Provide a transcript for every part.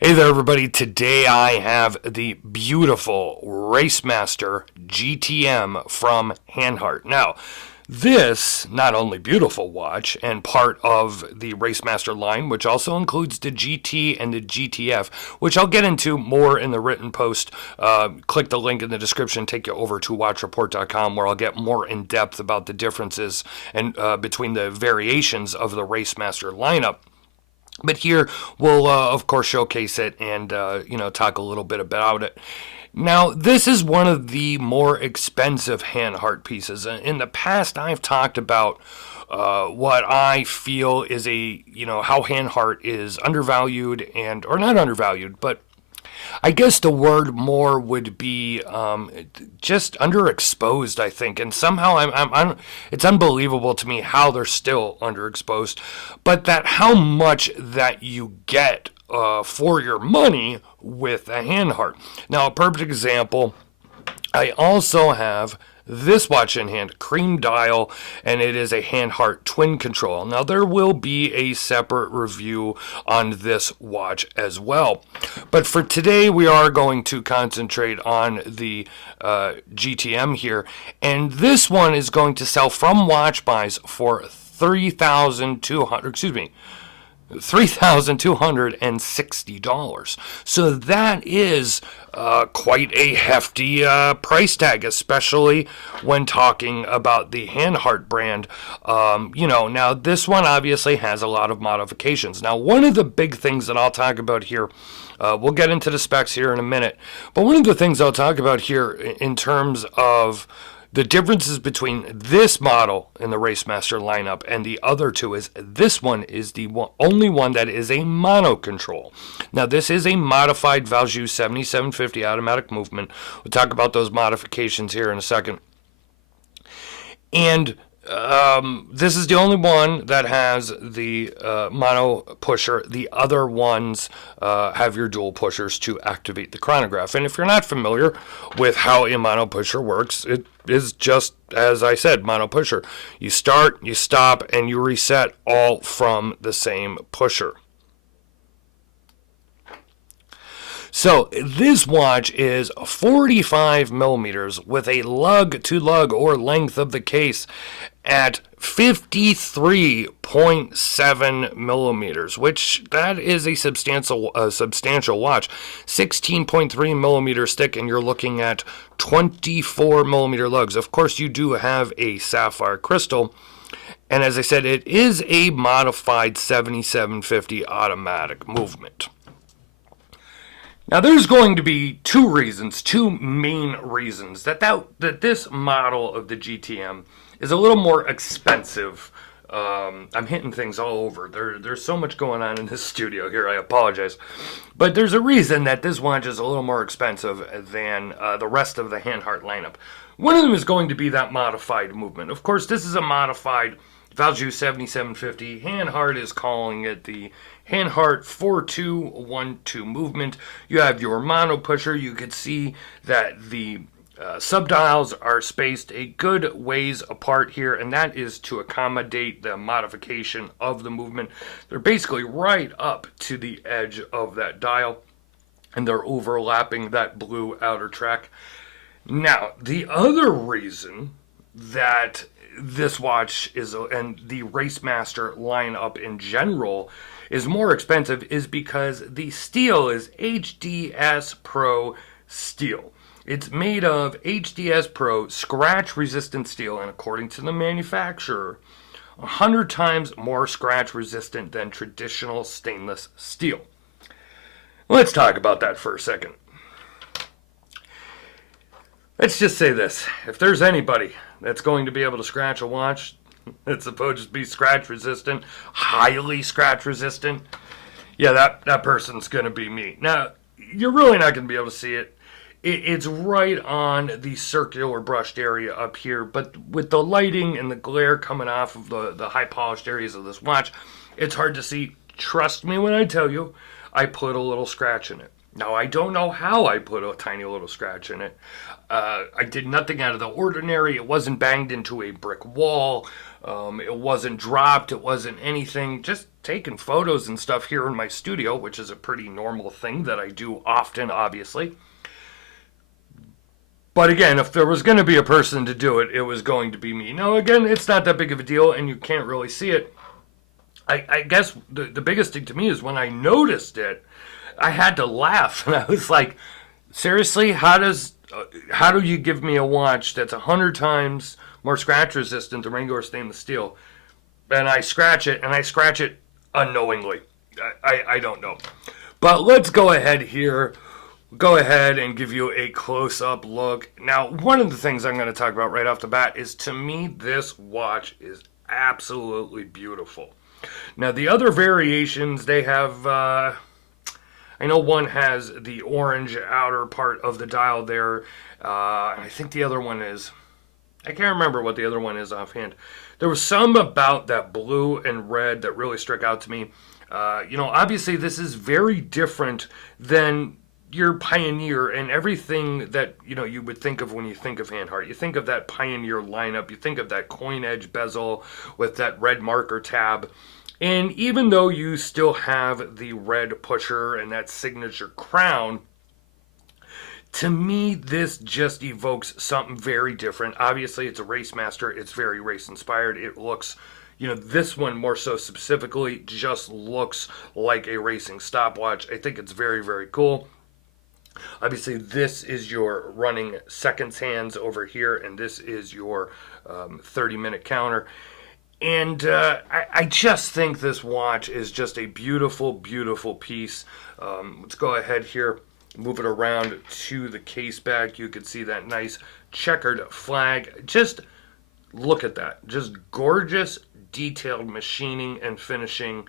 Hey there, everybody. Today I have the beautiful Racemaster GTM from Hanhart. Now, this not only beautiful watch and part of the Racemaster line, which also includes the GT and the GTF, which I'll get into more in the written post. Click the link in the description, take you over to watchreport.com, where I'll get more in depth about the differences and between the variations of the Racemaster lineup. But here we'll, of course, showcase it and, talk a little bit about it. Now, this is one of the more expensive Hanhart pieces. In the past, I've talked about what I feel is how Hanhart is undervalued or not undervalued, but I guess the word more would be just underexposed, I think. And somehow it's unbelievable to me how they're still underexposed, but that how much that you get for your money with a Hanhart. Now, a perfect example, I also have this watch in hand, cream dial, and it is a Hanhart twin control. Now, there will be a separate review on this watch as well. But for today, we are going to concentrate on the GTM here. And this one is going to sell from Watch Buys for $3,260. So that is quite a hefty price tag, especially when talking about the Hanhart brand. Now this one obviously has a lot of modifications. Now, one of the big things that I'll talk about here, we'll get into the specs here in a minute, but one of the things I'll talk about here in terms of the differences between this model in the Racemaster lineup and the other two is this one is the only one that is a mono control. Now, this is a modified Valjoux 7750 automatic movement. We'll talk about those modifications here in a second. And this is the only one that has the mono pusher. The other ones have your dual pushers to activate the chronograph. And if you're not familiar with how a mono pusher works, it is just, as I said, mono pusher. You start, you stop, and you reset all from the same pusher. So this watch is 45 millimeters with a lug to lug or length of the case at 53.7 millimeters, which that is a substantial watch. 16.3 millimeters thick, and you're looking at 24 millimeter lugs. Of course, you do have a sapphire crystal. And as I said, it is a modified 7750 automatic movement. Now, there's going to be two main reasons that this model of the GTM is a little more expensive. I'm hitting things all over. There's so much going on in this studio here, I apologize. But there's a reason that this watch is a little more expensive than the rest of the Hanhart lineup. One of them is going to be that modified movement. Of course, this is a modified Valjoux 7750. Hanhart is calling it the Hanhart 4212 movement. You have your mono pusher. You can see that the subdials are spaced a good ways apart here, and that is to accommodate the modification of the movement. They're basically right up to the edge of that dial, and they're overlapping that blue outer track. Now, the other reason that this watch and the Racemaster lineup in general is more expensive is because the steel is HDS Pro steel. It's made of HDS Pro scratch resistant steel, and according to the manufacturer, 100 times more scratch resistant than traditional stainless steel. Let's talk about that for a second. Let's just say this. If there's anybody that's going to be able to scratch a watch that's supposed to be scratch resistant, highly scratch resistant, yeah, that person's going to be me. Now, you're really not going to be able to see it. It's right on the circular brushed area up here, but with the lighting and the glare coming off of the high polished areas of this watch, it's hard to see. Trust me when I tell you, I put a little scratch in it. Now, I don't know how I put a tiny little scratch in it. I did nothing out of the ordinary. It wasn't banged into a brick wall. It wasn't dropped. It wasn't anything. Just taking photos and stuff here in my studio, which is a pretty normal thing that I do often, obviously. But again, if there was going to be a person to do it, it was going to be me. Now, again, it's not that big of a deal, and you can't really see it. I guess the biggest thing to me is when I noticed it, I had to laugh. And I was like, seriously, how do you give me a watch that's 100 times more scratch resistant than regular stainless steel? And I scratch it unknowingly. I don't know. But let's go ahead here. Go ahead and give you a close-up look. Now, one of the things I'm going to talk about right off the bat is, to me, this watch is absolutely beautiful. Now, the other variations, they have, I know one has the orange outer part of the dial there. I think the other one is, I can't remember what the other one is offhand. There was some about that blue and red that really struck out to me. Obviously, this is very different than your Pioneer and everything that you would think of when you think of Hanhart. You think of that Pioneer lineup, you think of that coin edge bezel with that red marker tab, and even though you still have the red pusher and that signature crown, to me this just evokes something very different. Obviously it's a Racemaster, it's very race inspired. It looks, this one more so specifically just looks like a racing stopwatch. I think it's very, very cool. Obviously, this is your running seconds hands over here, and this is your 30-minute counter. And I just think this watch is just a beautiful, beautiful piece. Let's go ahead here, move it around to the case back. You can see that nice checkered flag. Just look at that. Just gorgeous, detailed machining and finishing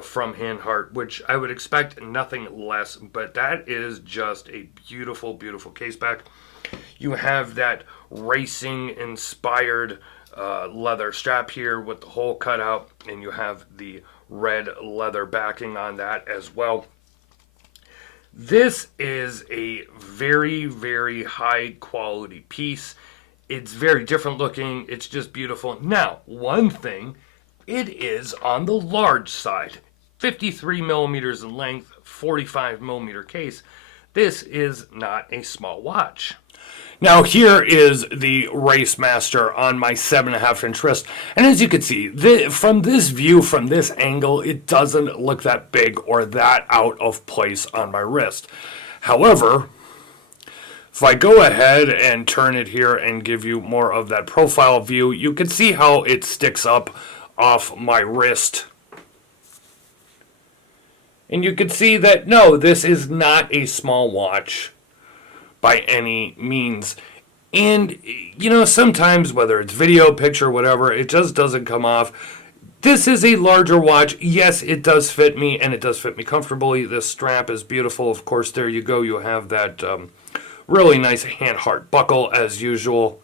from Hanhart, which I would expect nothing less, but that is just a beautiful, beautiful case back. You have that racing inspired leather strap here with the hole cut out, and you have the red leather backing on that as well. This is a very, very high quality piece. It's very different looking. It's just beautiful. Now, one thing, it is on the large side, 53 millimeters in length, 45 millimeter case. This is not a small watch. Now here is the Racemaster on my 7.5-inch wrist, and as you can see, from this view, from this angle, it doesn't look that big or that out of place on my wrist. However, if I go ahead and turn it here and give you more of that profile view, you can see how it sticks up off my wrist. And you can see that, no, this is not a small watch by any means. And, sometimes, whether it's video, picture, whatever, it just doesn't come off. This is a larger watch. Yes, it does fit me, and it does fit me comfortably. This strap is beautiful. Of course, there you go. You have that really nice Hanhart buckle, as usual.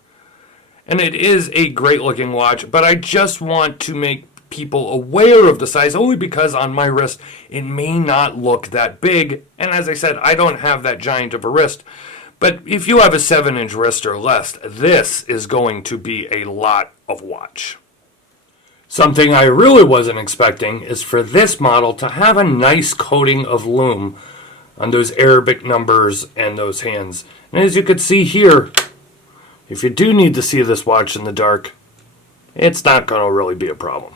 And it is a great looking watch, but I just want to make people aware of the size, only because on my wrist it may not look that big. And as I said, I don't have that giant of a wrist. But if you have a 7-inch wrist or less, this is going to be a lot of watch. Something I really wasn't expecting is for this model to have a nice coating of lume on those Arabic numbers and those hands. And as you can see here, if you do need to see this watch in the dark, it's not going to really be a problem.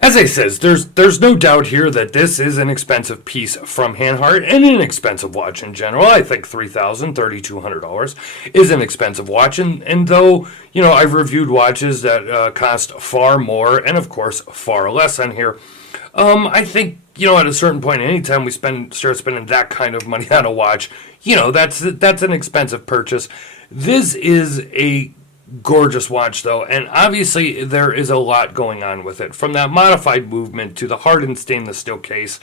As I says, there's no doubt here that this is an expensive piece from Hanhart and an expensive watch in general. I think $3,000, $3,200 is an expensive watch. And though, I've reviewed watches that cost far more and, of course, far less on here, I think, at a certain point, anytime we start spending that kind of money on a watch, that's an expensive purchase. This is a gorgeous watch, though, and obviously there is a lot going on with it, from that modified movement to the hardened stainless steel case,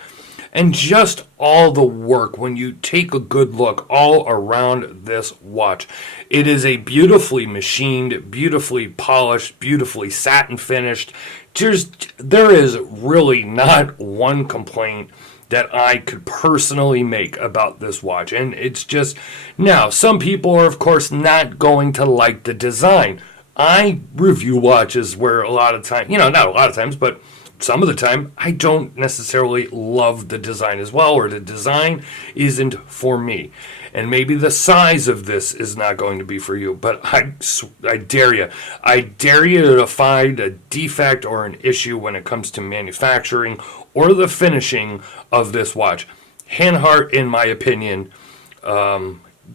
and just all the work when you take a good look all around this watch. It is a beautifully machined, beautifully polished, beautifully satin finished. There is really not one complaint that I could personally make about this watch. And it's just, now, some people are, of course, not going to like the design. I review watches where a lot of time, not a lot of times, but some of the time, I don't necessarily love the design as well, or the design isn't for me. And maybe the size of this is not going to be for you, but I dare you. I dare you to find a defect or an issue when it comes to manufacturing or the finishing of this watch. Hanhart, in my opinion,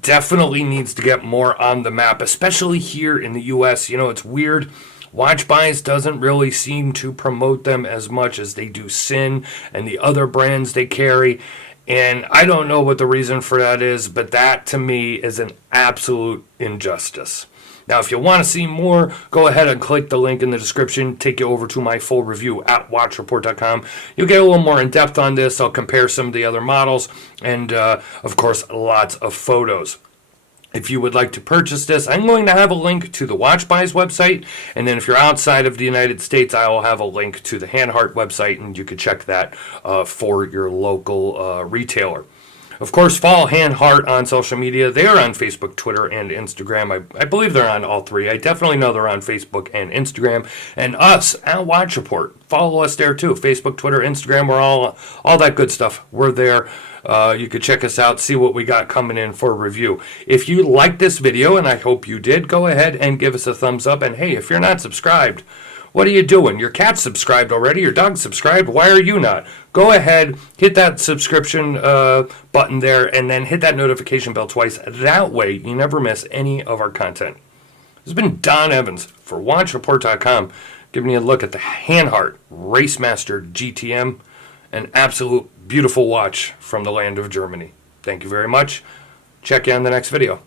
definitely needs to get more on the map, especially here in the U.S. It's weird. Watch Buys doesn't really seem to promote them as much as they do Sin and the other brands they carry. And I don't know what the reason for that is, but that to me is an absolute injustice. Now, if you want to see more, go ahead and click the link in the description, take you over to my full review at watchreport.com. You'll get a little more in depth on this. I'll compare some of the other models and, of course, lots of photos. If you would like to purchase this, I'm going to have a link to the Watch Buys website. And then if you're outside of the United States, I will have a link to the Hanhart website, and you can check that for your local retailer. Of course, follow Hanhart on social media. They are on Facebook, Twitter, and Instagram. I believe they're on all three. I definitely know they're on Facebook and Instagram. And us at Watch Report, follow us there too. Facebook, Twitter, Instagram, we're all that good stuff. We're there. You could check us out, see what we got coming in for review. If you liked this video, and I hope you did, go ahead and give us a thumbs up. And hey, if you're not subscribed, what are you doing? Your cat's subscribed already. Your dog's subscribed. Why are you not? Go ahead, hit that subscription button there, and then hit that notification bell twice. That way, you never miss any of our content. This has been Don Evans for WatchReport.com, giving you a look at the Hanhart Racemaster GTM, an absolute beautiful watch from the land of Germany. Thank you very much. Check you on the next video.